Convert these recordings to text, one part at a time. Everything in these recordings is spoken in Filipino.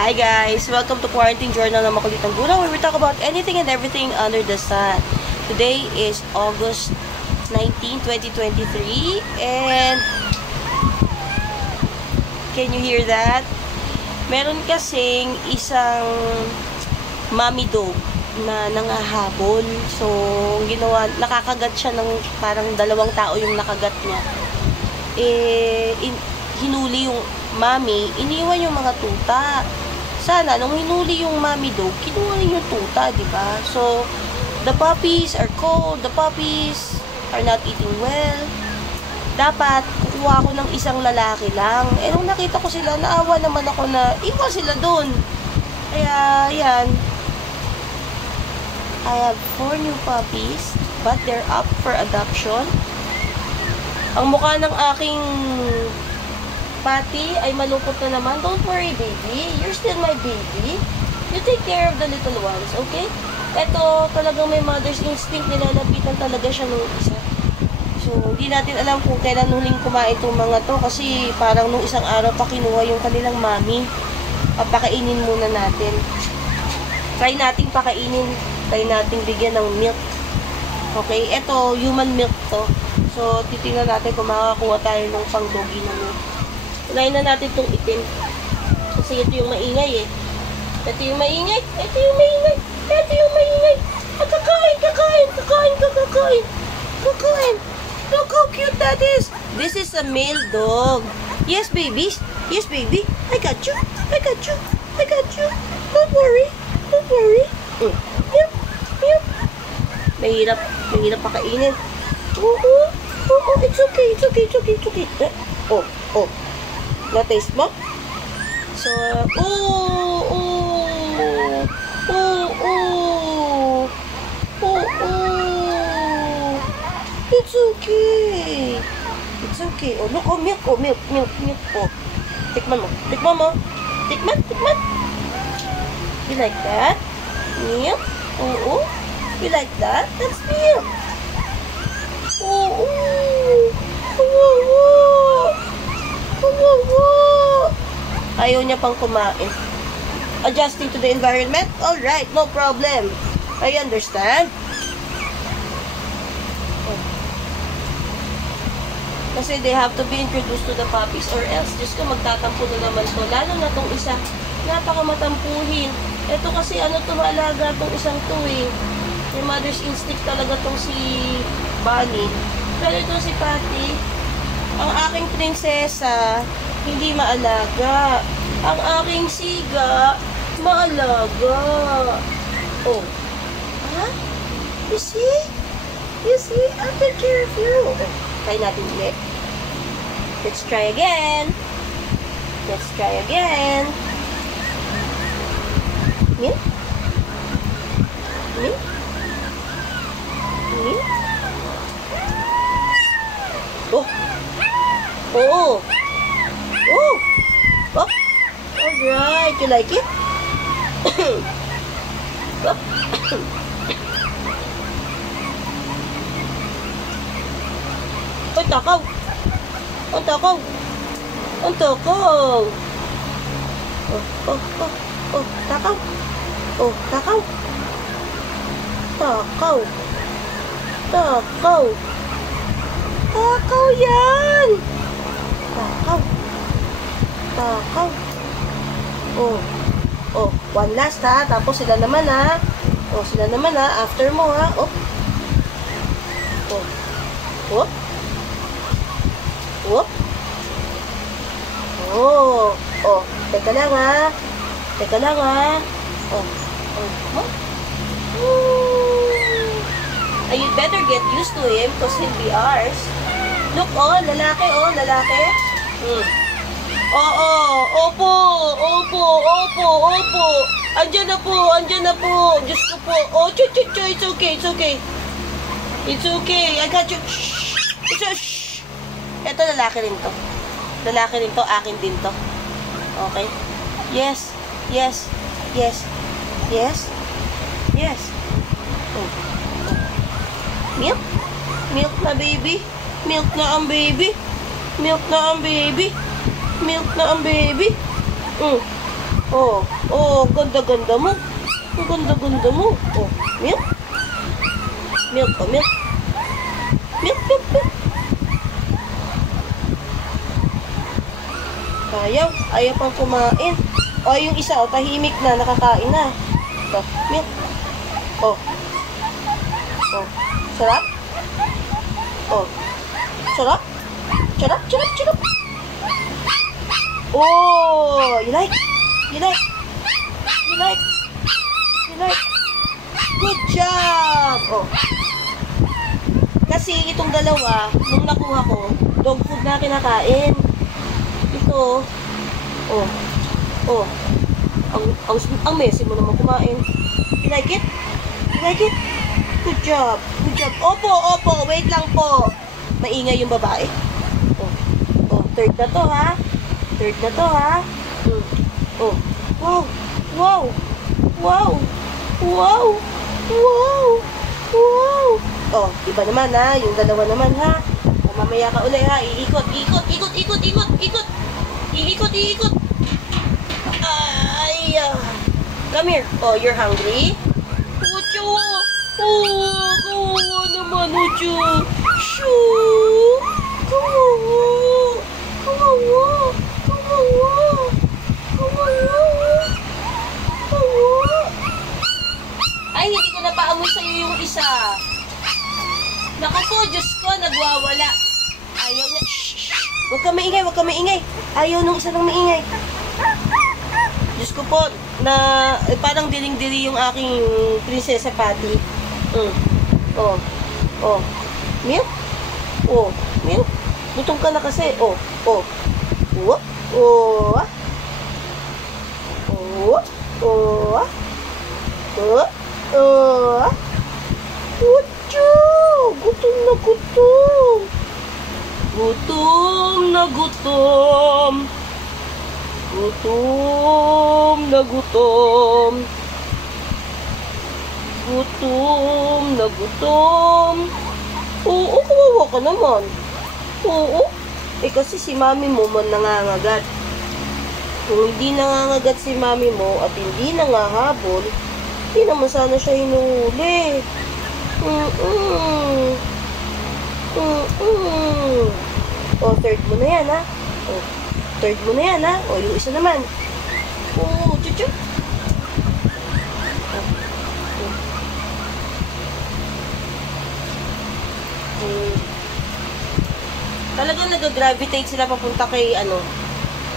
Hi guys! Welcome to Quarantine Journal ng Makulitang Gura, where we talk about anything and everything under the sun. Today is August 19, 2023 and can you hear that? Meron kasing isang mommy dog na nangahabol. So, nakakagat siya ng parang 2 tao yung nakagat niya. Hinuli yung mommy, iniwan yung mga tuta. Sana, nung hinuli yung mommy dog, kinuha rin yung tuta, diba? So, the puppies are cold, the puppies are not eating well. Dapat, kukuha ko ng isang lalaki lang. Nung nakita ko sila, naawa naman ako na iwan sila dun. Kaya, yan. I have 4 new puppies, but they're up for adoption. Ang mukha ng aking Patty ay malungkot na naman. Don't worry, baby. You're still my baby. You take care of the little ones, okay? Ito, talagang may mother's instinct. Nilalapitan talaga siya nung isa. So, hindi natin alam kung kailan huling kumain itong mga to. Kasi parang nung isang araw pa kinuha yung kanilang mommy. Papakainin muna natin. Try nating pakainin. Try nating bigyan ng milk. Okay? Ito, human milk to. So, titingnan natin kung makakakuha tayo ng pang-doggy na milk. Unahin na natin itong itim. Kasi ito yung maingay eh. Ito yung maingay. Ito yung maingay. Ito yung maingay. Kakain, kakain, kakain, kakain. Kakain. Look how cute that is. This is a male dog. Yes, babies. Yes, baby. I got you. I got you. I got you. Don't worry. Don't worry. Yep. Yep. Mahirap. Mahirap pakainin. Oo. Oo. It's okay. It's okay. It's okay. It's okay. Oh. Oh. Na-taste mo? So, it's okay. It's okay. Oh, look, milk. Oh, milk. Oh, tikman mo. Tikman mo. Tikman. You like that? Milk? Oh. You like that? That's milk. Oh. Ayaw niya pang kumain. Adjusting to the environment? Alright, no problem. I understand. Kasi they have to be introduced to the puppies or else, Diyos ko, magtatampo na naman to. Lalo na tong isa, napakamatampuhin. Ito kasi, tumaalaga tong isang to eh. May mother's instinct talaga tong si Bunny. Pero ito si Patty, ang aking prinsesa, hindi maalaga. Ang aking siga, maalaga. Oh. Huh? You see? You see? I'll take care of you. Try natin ulit. Let's try again. Let's try again. Milk? Milk? Milk? Oh! Oh! Oh! Oh! Alright! You like it? Oh. Ay, takaw! Ang takaw! Ang takaw! Oh, takaw! Oh, takaw! Takaw! Takaw! Takaw yan! Takaw! Takaw! Oh, one last ha. Tapos sila naman ha. Oh, sila naman ha. After mo ha. Oh. Oh. Oh. Oh. Oh. Teka lang ha. Teka lang ha. Oh. Oh. You better get used to him because he'll be ours. Look, oh, lalaki, oh, lalaki. Opo. Andiyan na po. Diyos ko po. Oh, it's okay. It's okay. I got you. Shh. Ito, lalaki rin to. Akin din to. Okay? Yes. Oh. Milk na, baby. Milk na ang baby. Oh, oh, ganda-ganda mo. Ang ganda-ganda mo. Oh, milk. Milk, oh, milk. Milk, milk, milk. Ayaw pang kumain. Oh, yung isa, oh, tahimik na, nakakain na. Oh, milk. Oh. Oh, sarap? Oh, sarap? Sarap, sarap, sarap. Oh, you like? You like? You like? You like? Good job! Oh. Kasi itong dalawa, nung nakuha ko, dog food na kinakain. Ito, oh. Oh. Ang messy mo naman kumain. You like it? You like it? Good job. Good job. Opo, opo. Wait lang po. Maingay yung babae. Oh. Oh, third na to, ha? Third na to, ha? Oh. Wow. Wow. Wow. Wow. Wow. Wow. Oh, iba naman, ha? Yung dalawa naman, ha? O, mamaya ka ulit, ha? Iikot, ikot, ikot, ikot, ikot, ikot. Iikot, iikot. Ay, come here. Oh, you're hungry? Ucho. Oh, kawawa naman, Ucho. Shoo. Kawawa. Kawawa. Kawawa. Kawawa. Kawawa. Ay, hindi ko na paamoy sa'yo yung isa. Naku po, Diyos ko, nagwawala. Ayaw niya. Shh. Huwag ka maingay, huwag ka maingay. Ayaw nung isa nang maingay. Diyos ko po, na parang diling-dili yung aking prinsesa Patty. Oh. Oh. Milk? Oh. Milk? Gutom ka na kasi. Oh. Oh. Oh. Oh. Oh. Oh. Oh. Oh. Ucho! Gutom na gutom. Gutom na gutom. Gutom na gutom. Gutom na gutom. Oo, kawawa ka naman. Oo. Eh kasi si mami mo man nangangagat. Kung hindi nangangagat si mami mo at hindi nangahabol, hindi naman sana siya hinuhuli. Oh, third mo na yan, ha? Oh. Third mo na yan, ha? O, yung isa naman. Oo, chuchu. Talagang nag-gravitate sila papunta kay,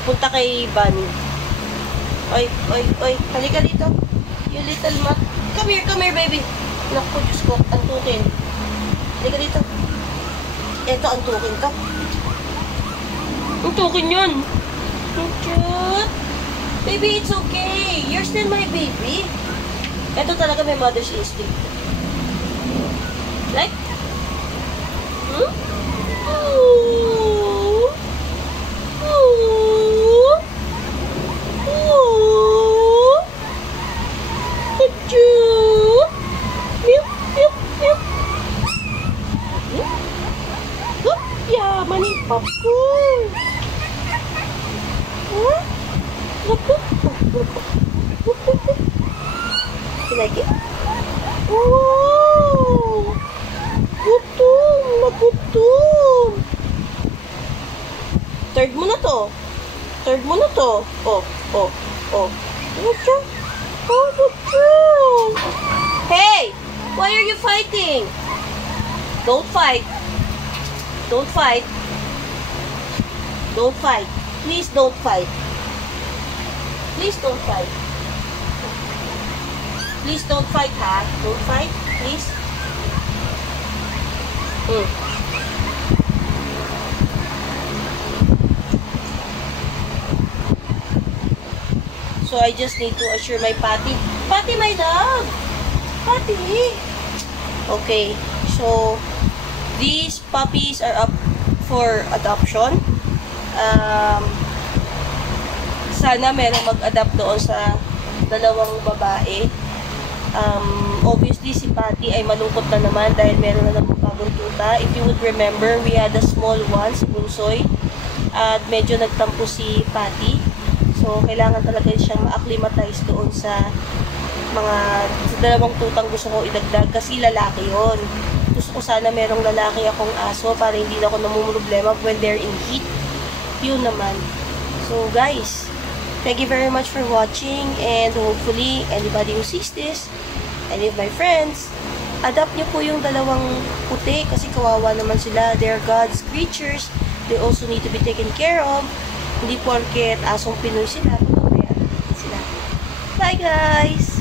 papunta kay Bunny. Oy, oy, oy. Halika dito. You little mat. Come here, baby. Naku, Diyos ko. Antukin. Halika dito. Eto, antukin ka. Antukin yun. Cute. Baby, it's okay. You're still my baby. Ito talaga may mother's instinct. Like? Hmm? Ooh. Ooh. Ooh. Cute. Milk, milk, milk. Milk. Look, yaman yung popcorn. Huh? Look, look. Look, look, look. You like it? Wow! Gutom na gutom. Third mo na to. Third mo na to. Oh, oh, oh. What's oh, what's wrong? Hey! Why are you fighting? Don't fight. Don't fight. Don't fight. Please don't fight. Please don't fight. Please don't fight, ha? Don't fight, please. So I just need to assure my Patty. Patty, my love! Patty! Okay, so these puppies are up for adoption. Sana merong mag-adapt doon sa dalawang babae. Obviously, si Patty ay malungkot na naman dahil meron na lang bagong tuta. If you would remember, we had a small one, si Bunsoy. At medyo nagtampo si Patty. So, So, kailangan talaga siyang ma-acclimatize doon sa dalawang tutang gusto ko idagdag kasi lalaki yon. Gusto ko sana merong lalaki akong aso para hindi na ako namumroblema when they're in heat. Yun naman. So, guys, thank you very much for watching, and hopefully, anybody who sees this, any of my friends, adapt nyo po yung dalawang puti kasi kawawa naman sila. They're God's creatures. They also need to be taken care of. Hindi porket asong Pinoy sila, pababayaan sila. Bye, guys!